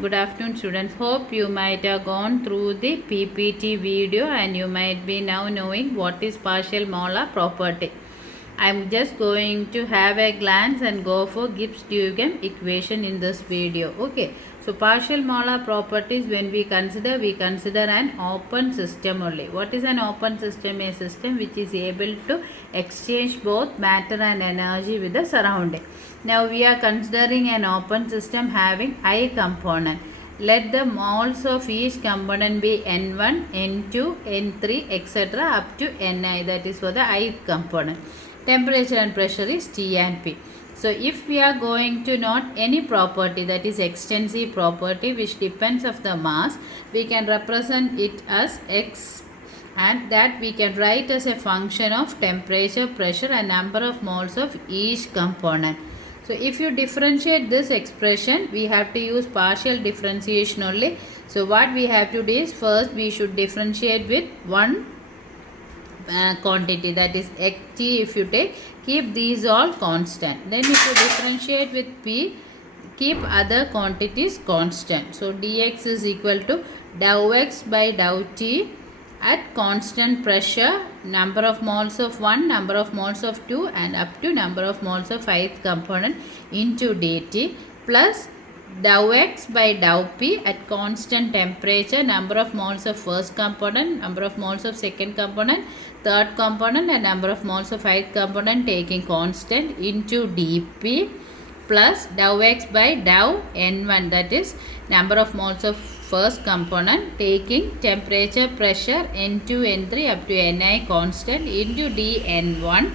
Good afternoon, students. Hope you might have gone through the PPT video and you might be now knowing what is partial molar property. I am just going to have a glance and go for Gibbs-Dugan equation in this video. Okay. So partial molar properties, when we consider an open system only. What is an open system? A system which is able to exchange both matter and energy with the surrounding. Now we are considering an open system having I component. Let the moles of each component be N1, N2, N3, etc. up to Ni. That is for the ith component. Temperature and pressure is T and P. So if we are going to note any property, that is extensive property which depends of the mass, we can represent it as X, and that we can write as a function of temperature, pressure and number of moles of each component. So if you differentiate this expression, we have to use partial differentiation only. So what we have to do is, first we should differentiate with one quantity, that is T. If you take, keep these all constant. Then if you differentiate with P, keep other quantities constant. So dx is equal to dou x by dou T at constant pressure, number of moles of 1, number of moles of 2 and up to number of moles of ith component into dt, plus dou x by dou p at constant temperature, number of moles of first component, number of moles of second component, third component and number of moles of ith component taking constant into dp, plus dou x by dou n1, that is number of moles of first component taking temperature, pressure N2, N3 up to Ni constant into dn1,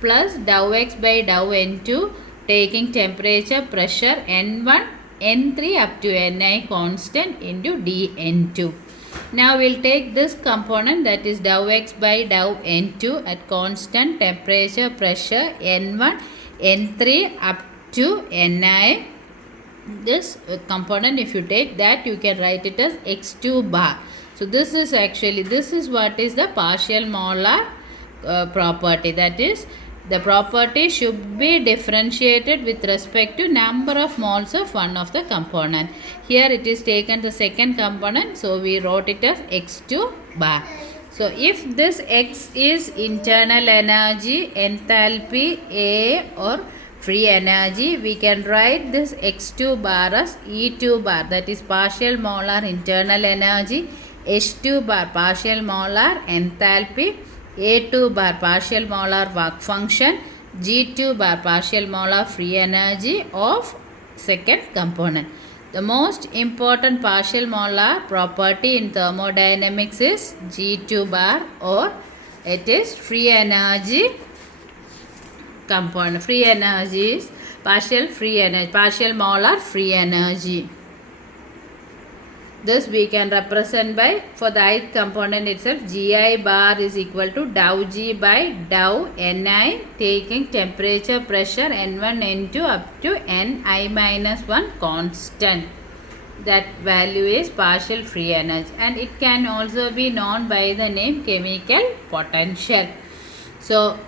plus dou x by dou n2 taking temperature, pressure N1, N3 up to Ni constant into dn2. Now we will take this component, that is dou x by dou n2 at constant temperature, pressure N1, N3 up to Ni. This component, if you take that, you can write it as x2 bar. So this is what is the partial molar property, that is the property should be differentiated with respect to number of moles of one of the component. Here it is taken the second component, so we wrote it as x2 bar. So if this x is internal energy, enthalpy, A or free energy, we can write this x2 bar as E2 bar, that is partial molar internal energy, H2 bar partial molar enthalpy, A2 bar partial molar work function, G2 bar partial molar free energy of second component. The most important partial molar property in thermodynamics is G2 bar, or it is free energy component. Free energy is partial molar free energy. This we can represent by, for the ith component itself, Gi bar is equal to dou G by dou Ni taking temperature, pressure N1, N2 up to Ni minus 1 constant. That value is partial free energy, and it can also be known by the name chemical potential. So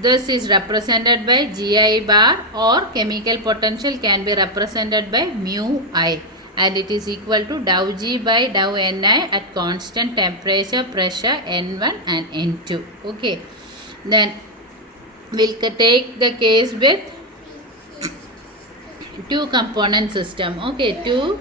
this is represented by Gi bar, or chemical potential can be represented by mu I, and it is equal to dou G by dou Ni at constant temperature, pressure N1 and N2. Okay. Then we'll take the case with two component system. Okay, two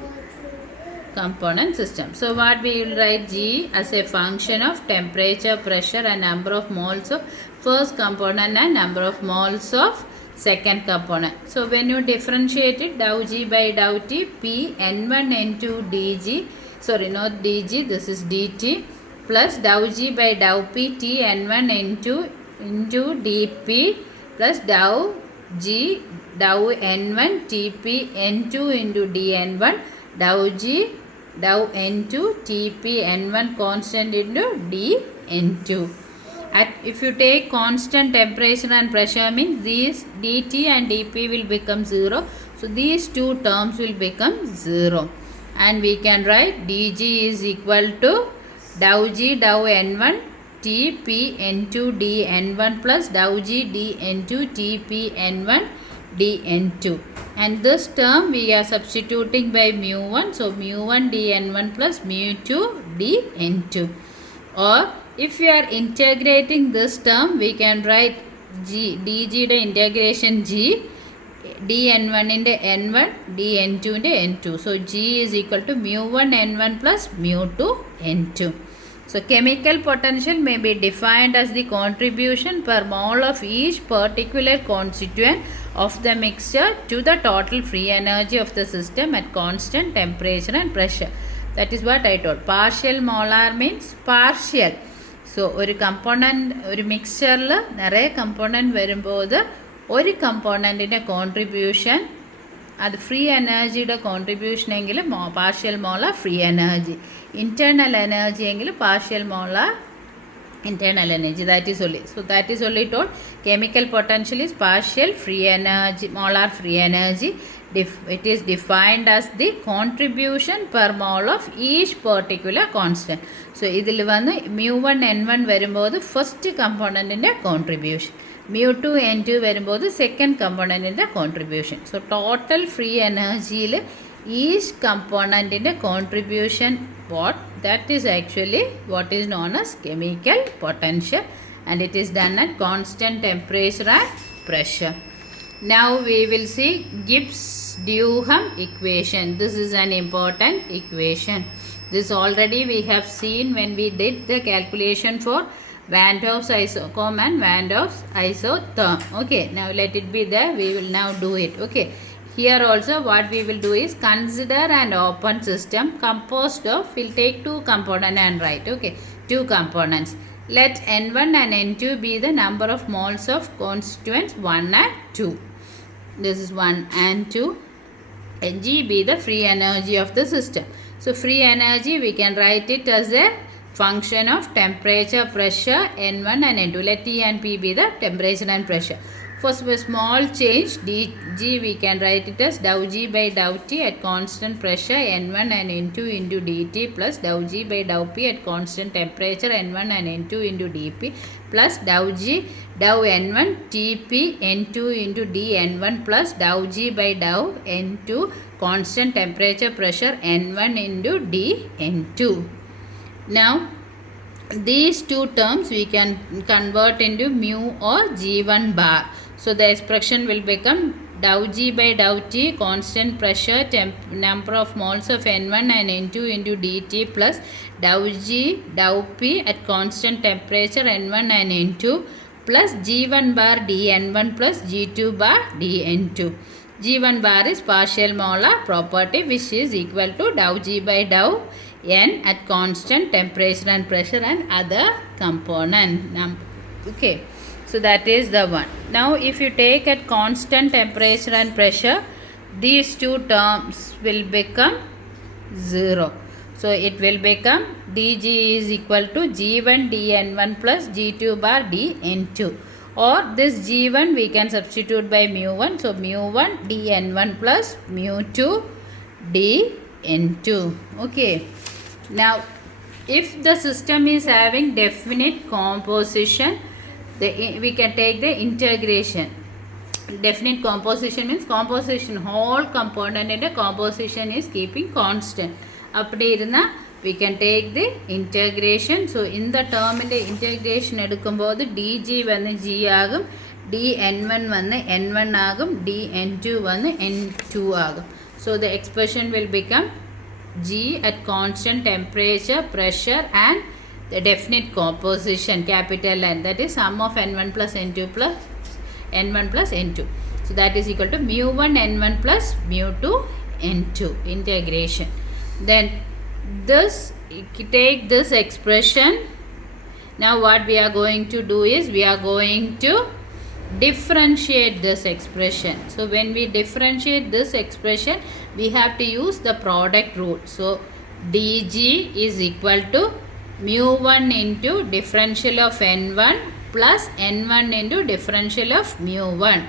component system. So what we will write, G as a function of temperature, pressure and number of moles of first component and number of moles of second component. So when you differentiate it, dou G by dou T, P N1 N2 dG, sorry not dG, this is dt, plus dou G by dou P T N1 N2 into dP, plus dou G dou N1 TP N2 into dN1, dou G dou N2 TP N1 constant into dN2. If you take constant temperature and pressure, means these dt and dp will become 0. So these two terms will become 0, and we can write dg is equal to dou G dou N1 Tp N2 dN1 plus dou G dN2 Tp N1 dN2. and this term we are substituting by mu1, so mu1 dn1 plus mu2 dn2. Or if we are integrating this term, we can write g dg the integration g dn1 into n1 dn2 into n2. So g is equal to mu1 n1 plus mu2 n2. So chemical potential may be defined as the contribution per mole of each particular constituent of the mixture to the total free energy of the system at constant temperature and pressure. That is what I told. Partial molar means partial. So ഒരു component, ഒരു മിക്സ്ചറിൽ നിറയെ component വരുമ്പോൾ ഒരു കമ്പോണൻറ്റിൻ്റെ contribution അത് free എനർജിയുടെ contribution എങ്കിൽ partial molar free energy, internal energy എങ്കിൽ partial molar internal energy. That is only, so that is only told chemical potential is partial free energy, molar free energy. It is defined as the contribution per mole of each particular constant. So ഇതിൽ വന്ന് mu1 n1 വരുമ്പോൾ first കമ്പോണൻറ്റിൻ്റെ contribution, mu2 n2 വരുമ്പോൾ second കമ്പോണൻറ്റിൻ്റെ contribution. So total free എനർജിയിൽ each component in a contribution, what that is actually what is known as chemical potential, and it is done at constant temperature and pressure. Now we will see Gibbs-Duhem equation. This is an important equation. This already we have seen when we did the calculation for Van Hoff's isochrome and Van Hoff's isotherm. Okay, now let it be there. We will now do it. Okay. Here also what we will do is consider an open system composed of, we'll take two components and write, okay, two components. Let n1 and n2 be the number of moles of constituents 1 and 2. This is 1 and 2. And g be the free energy of the system. So free energy we can write it as a function of temperature, pressure, n1 and n2. Let T and P be the temperature and pressure. For a small change dg we can write it as dou g by dou t at constant pressure n1 and n2 into dt plus dou g by dou p at constant temperature n1 and n2 into dp plus dou g dou n1 tp n2 into dn1 plus dou g by dou n2 constant temperature pressure n1 into dn2. Now these two terms we can convert into mu or g1 bar. So the expression will become dou g by dou t constant pressure number of moles of n1 and n2 into dt plus dou g dou p at constant temperature n1 and n2 plus g1 bar dn1 plus g2 bar dn2. g1 bar is partial molar property which is equal to dou g by dou n at constant temperature and pressure and other component. Okay. So that is the one. Now if you take at constant temperature and pressure, these two terms will become 0. So it will become dg is equal to g1 dn1 plus g2 bar dn2. Or this g1 we can substitute by mu1. So mu1 dn1 plus mu2 dn2. Okay. Now if the system is having definite composition, we can take the integration. Definite composition means composition, whole component in the composition is keeping constant. Appadi iruna we can take the integration. So in the term in the integration edukumbodhu dg vannu g agum, dn1 vannu n1 agum, dn2 vannu n2 agum. So the expression will become g at constant temperature, pressure and the definite composition capital N, that is sum of n1 plus n2 plus n1 plus n2. So that is equal to mu1 n1 plus mu2 n2 integration. Then this, take this expression. Now what we are going to do is we are going to differentiate this expression. So when we differentiate this expression we have to use the product rule. So dg is equal to mu1 into differential of n1 plus n1 into differential of mu1.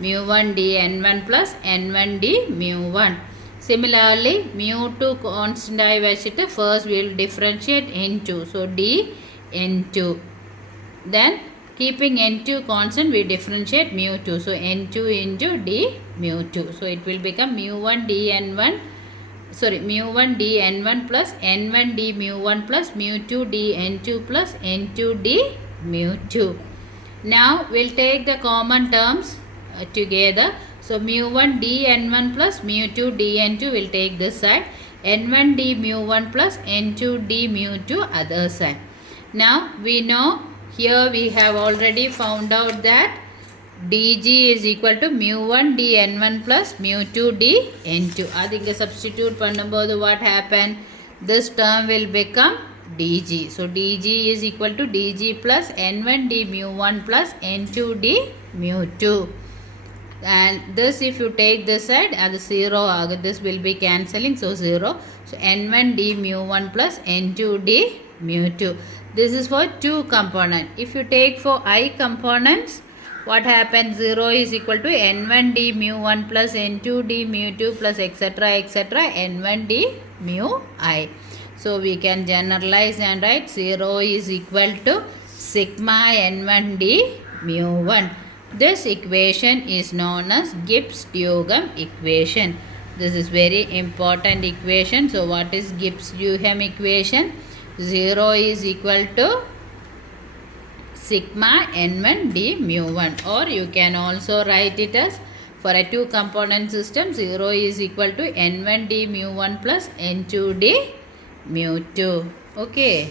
Mu1 dn1 plus n1 d mu1. Similarly mu2 constant ആയി വെച്ചിട്ട് first we will differentiate n2. So d n2. Then Keeping n2 constant, we differentiate mu2. So n2 into d mu2. So it will become mu1 dn1. Sorry, mu1 dn1 plus n1 d mu1 plus mu2 dn2 plus n2 d mu2. Now we'll take the common terms together. So mu1 dn1 plus mu2 dn2 will take this side. n1 d mu1 plus n2 d mu2 other side. Now we know here we have already found out that dg is equal to mu1 dn1 plus mu2 dn2. Adinga substitute பண்ணும்போது what happened? This term will become dg. So dg is equal to dg plus n1 d mu1 plus n2 d mu2. And this, if you take this side, as 0 this will be cancelling, so 0. So n1 d mu1 plus n2 d mu2. This is for 2 component. If you take for I components, what happens? 0 is equal to n1 d mu1 plus n2 d mu2 plus etc etc n1 d mu I. So we can generalize and write 0 is equal to sigma n1 d mu1. This equation is known as Gibbs-Duhem equation. This is very important equation. So what is Gibbs-Duhem equation? 0 is equal to sigma n1 d mu1, or you can also write it as, for a 2 component system, 0 is equal to n1 d mu1 plus n2 d mu2. Okay.